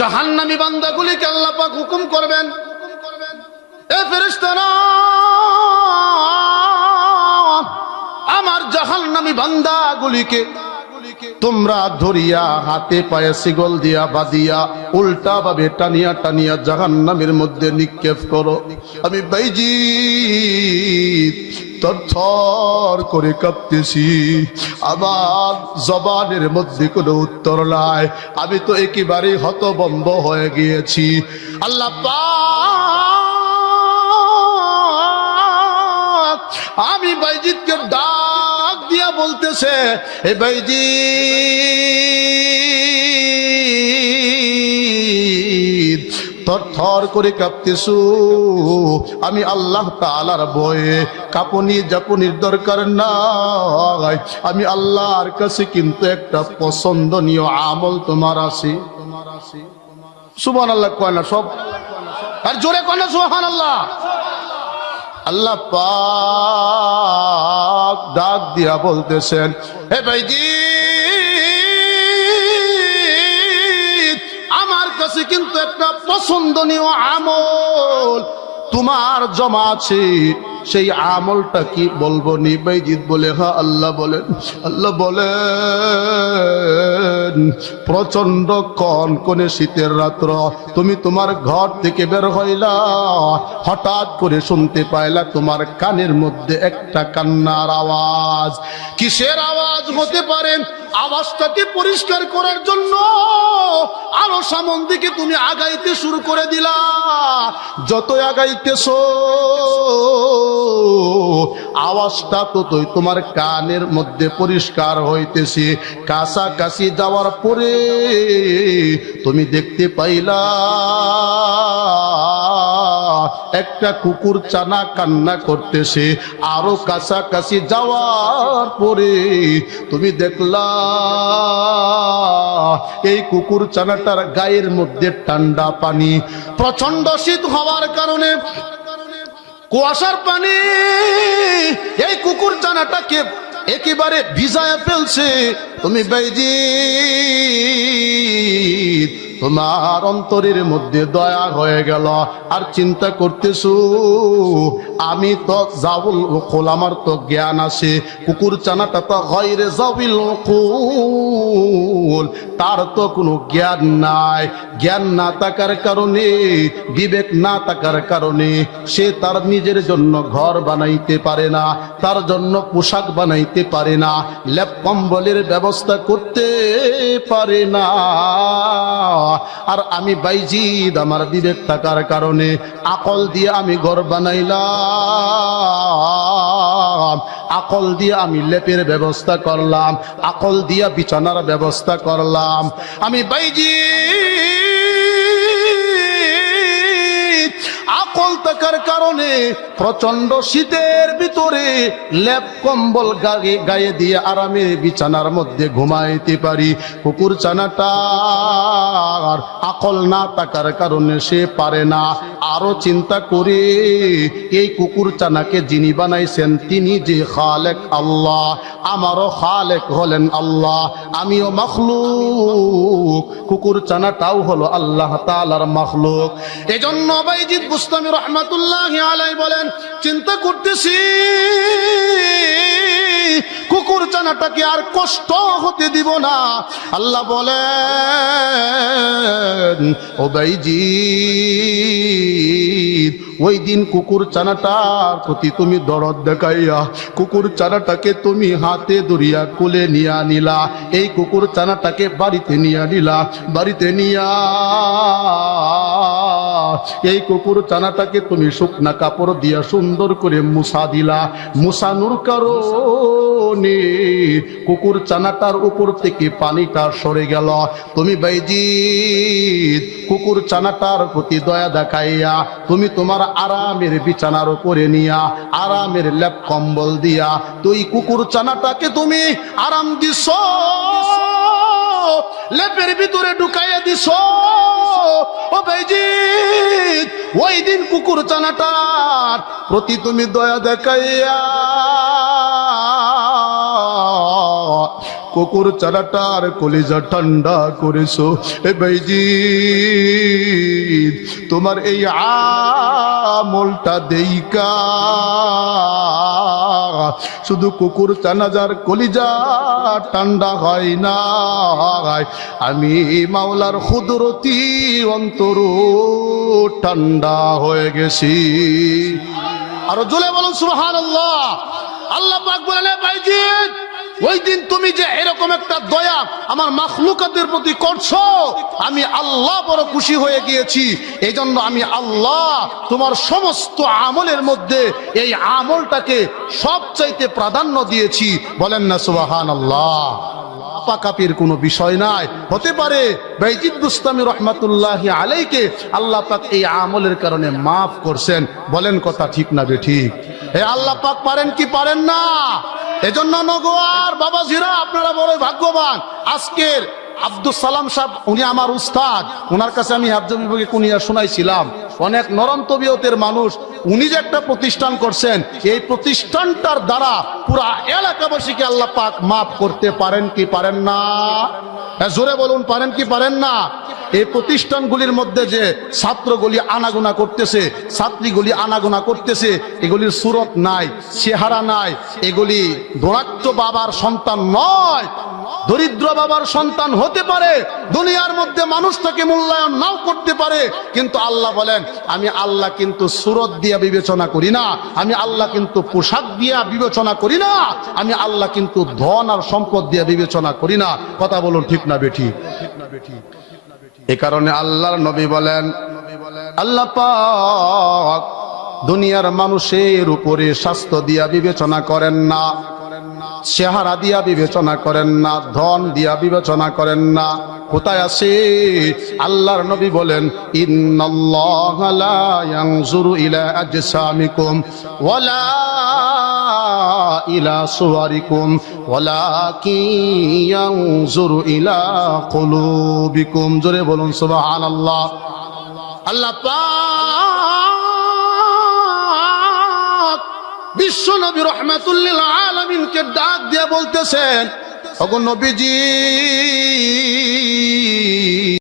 জাহান্নামী বান্দাগুলিকে আল্লাহ পাক হুকুম করবেন, এ ফেরেশতারা, আমার জাহান্নামী বান্দাগুলিকে তোমরা ধরিয়া হাতে পায়ে শিকল দিয়া বাঁধিয়া উল্টা ভাবে টানিয়া টানিয়া জাহান্নামের মধ্যে নিক্ষেপ করো। আমি বাইজিৎ থরথর করে কাঁপতেছি, আমার জবানের মধ্যে কোনো উত্তর নাই, আমি তো একেবারে হতভম্ব হয়ে গিয়েছি। আল্লাহ পাক আমি বাইজিৎকে ডাক দিয়া বলতেছে, এ বাইজিৎ থরথর করে কাঁপতেছো, আমি আল্লাহ তাআলার ভয়ে কাঁপুনি জাপুনির দরকার নাই, আমি আল্লাহর কাছে কিন্তু একটা পছন্দনীয় আমল তোমার আছে। সুবহানাল্লাহ কয় না সব? আর জোরে কয় না সুবহানাল্লাহ? আল্লাহ পাক ডাক দিয়া বলতেছেন, হে বাইজিৎ আমার কাছে কিন্তু একটা পছন্দনীয় আমল তোমার জমা আছে, সেই আমলটা কি বলবো নি? বাইজিৎ বলে, হ্যাঁ আল্লাহ বলেন। আল্লাহ বলেন, প্রচন্ড কনকনে শীতের রাত্র, তুমি তোমার ঘর থেকে বের হইলা, হঠাৎ করে শুনতে পাইলা তোমার কানের মধ্যে একটা কান্নার আওয়াজ। কিসের আওয়াজ হতে পারে? আওয়াজটাকে পরিষ্কার করার জন্য আরো সামন দিকে তুমি আগাইতে শুরু করে দিলা। যত আগাইতেছো আওয়াজটা ততই তোমার কানের মধ্যে পরিষ্কার হইতেছে। কাছাকাছি যাওয়ার পরে তুমি দেখতে পাইলা একটা কুকুর চানা কান্না করতেছে। আরো কাছাকাছি যাওয়ার পরে তুমি দেখলা এই কুকুর চানাটার গায়ের মধ্যে ঠান্ডা পানি। প্রচন্ড শীত হওয়ার কারণে কুয়াশার পানি এই কুকুর চানাটাকে একেবারে ভিজায় ফেলছে। তুমি বাইজিৎ তোমার অন্তরের মধ্যে দয়া হয়ে গেল, আর চিন্তা করতেছো আমি তো জাউল উকুল, আমার তো জ্ঞান আছে, কুকুর চানাটা তো গায়রে জাউল উকুল, তার তো কোনো জ্ঞান নাই। জ্ঞান না থাকার কারণে, বিবেক না থাকার কারণে সে তার নিজের জন্য ঘর বানাইতে পারে না, তার জন্য পোশাক বানাইতে পারে না, লেপ কম্বলের ব্যবস্থা করতে পারে না। আর আমি বাইজিৎ আমার বিবেক থাকার কারণে আকল দিয়ে আমি ঘর বানাইলাম, আকল দিয়ে আমি লেপের ব্যবস্থা করলাম, আকল দিয়া বিছানার ব্যবস্থা করলাম। আমি বাইজিৎ আকল থাকার কারণে প্রচন্ড শীতের ভিতরে লেপ কম্বল গায়ে দিয়ে আরামে বিছানার মধ্যে ঘুমাইতে পারি। কুকুর চানাটার আকল না থাকার কারণে সে পারে না। আরো চিন্তা করে এই কুকুর চানাকে যিনি বানাইছেন তিনি যে খালেক আল্লাহ, আমারও খালেক হলেন আল্লাহ, আমিও মাখলুক, কুকুর চানাটাও হলো আল্লাহ তাআলার মাখলুক। এজন্য বাইজিৎ বুস্তামি রহমাতুল্লাহি আলাইহি বলেন, চিন্তা করতেছি কুকুর চানাটাকে আর কষ্ট হতে দিব না। আল্লাহ বলেন, ও বাইজিৎ ওই দিন কুকুর চানাটার প্রতি তুমি দরদ দেখাইয়া কুকুর চানাটাকে তুমি হাতে ধরিয়া কোলে নিয়া নিলা, এই কুকুর চানাটাকে বাড়িতে নিয়া নিলা, বাড়িতে নিয়া এই কুকুর চানাটাকে তুমি শুকনা কাপড় দিয়া সুন্দর করে মুছা দিলা। মুছানোর কারণে কুকুর চানাটার উপর থেকে পানিটা সরে গেল। তুমি বাইজিৎ কুকুর চানাটার প্রতি দয়া দেখাইয়া তুমি তোমার আরামের বিছানার উপরে নিয়া আরামের লেপ কম্বল দিয়া তুই কুকুর চানাটাকে তুমি আরাম দিছ, লেপের ভিতরে ঢুকাইয়া দিছ। ও বাইজিৎ ওই দিন কুকুর চানাটার প্রতি তুমি দয়া দেখাইয়া কুকুর চানাটার কলিজা ঠান্ডা করেছো। এ ভাইজি, তোমার এই আমলটা দেইকা শুধু কুকুর চানাজার কলিজা ঠান্ডা হয় না, আমি মাওলার কুদরতি অন্তর ঠান্ডা হয়ে গেছি। আরো জোরে বলুন সুবহানাল্লাহ। আল্লাহ পাক বলেন, ভাইজি ওই দিন তুমি যে এরকম একটা দয়া আমার মাখলুকাতের প্রতি করছো, আমি আল্লাহ বড় খুশি হয়ে গিয়েছি। এই জন্য আমি আল্লাহ তোমার সমস্ত আমলের মধ্যে এই আমলটাকে সবচাইতে প্রাধান্য দিয়েছি। বলেন না সুবহানাল্লাহ। পাকাপির কোনো বিষয় নাই। হতে পারে বাইজিদ বুস্তামি রহমাতুল্লাহি আলাইকে আল্লাহ পাক এই আমলের কারণে মাফ করছেন। বলেন কথা ঠিক না বেঠিক? এই আল্লাহ পাক পারেন কি পারেন না? এজন্য নগোয়ার বাবাজিরা আপনারা বড় ভাগ্যবান। আজকের আব্দুল সালাম সাহেব উনি আমার উস্তাদ, ওনার কাছে আমি হাফজ বিভাগে কুনিয়া শোনাইছিলাম। অনেক নরম তবিয়তের মানুষ। উনি যে একটা প্রতিষ্ঠান করছেন, এই প্রতিষ্ঠানটার দ্বারা পুরা এলাকাবাসীকে আল্লাহ পাক মাফ করতে পারেন কি পারেন না? জোরে বলুন, পারেন কি পারেন না? এই প্রতিষ্ঠানগুলির মধ্যে যে ছাত্রগুলি আনাগোনা করতেছে, ছাত্রীগুলি আনাগোনা করতেছে, এগুলির সুরত নাই, চেহারা নাই, এগুলি দোরাক্ত বাবার সন্তান নয়, দরিদ্র বাবার সন্তান হতে পারে। দুনিয়ার মধ্যে মানুষ তাকে মূল্যায়ন নাও করতে পারে, কিন্তু আল্লাহ বলেন আমি আল্লাহ কিন্তু সুরত দিয়া বিবেচনা করি না, আমি আল্লাহ কিন্তু পোশাক দিয়া বিবেচনা করি না, আমি আল্লাহ কিন্তু ধন আর সম্পদ দিয়া বিবেচনা করি না। কথা বলুন ঠিক না বেঠিক? এ কারণে আল্লাহর নবী বলেন, আল্লাহ পাক দুনিয়ার মানুষের উপরে স্বাস্থ্য দিয়া বিবেচনা করেন না, চেহারা দিয়া বিবেচনা করেন না, ধন দিয়া বিবেচনা করেন না। কোথায় আছে? আল্লাহর নবী বলেন, ইন্নাল্লাহা লা ইয়ানজুরু ইলা আজসামিকুম ওয়ালা ইলা সুওয়ারিকুম ওয়ালাকিন ইয়ানজুরু ইলা কুলুবিকুম। জোরে বলুন সুবহানাল্লাহ। আল্লাহ পাক বিশ্ব নবী রাহমাতুল লিল আলামিনকে ডাক দিয়ে বলতেছেন, ওগো নবীজি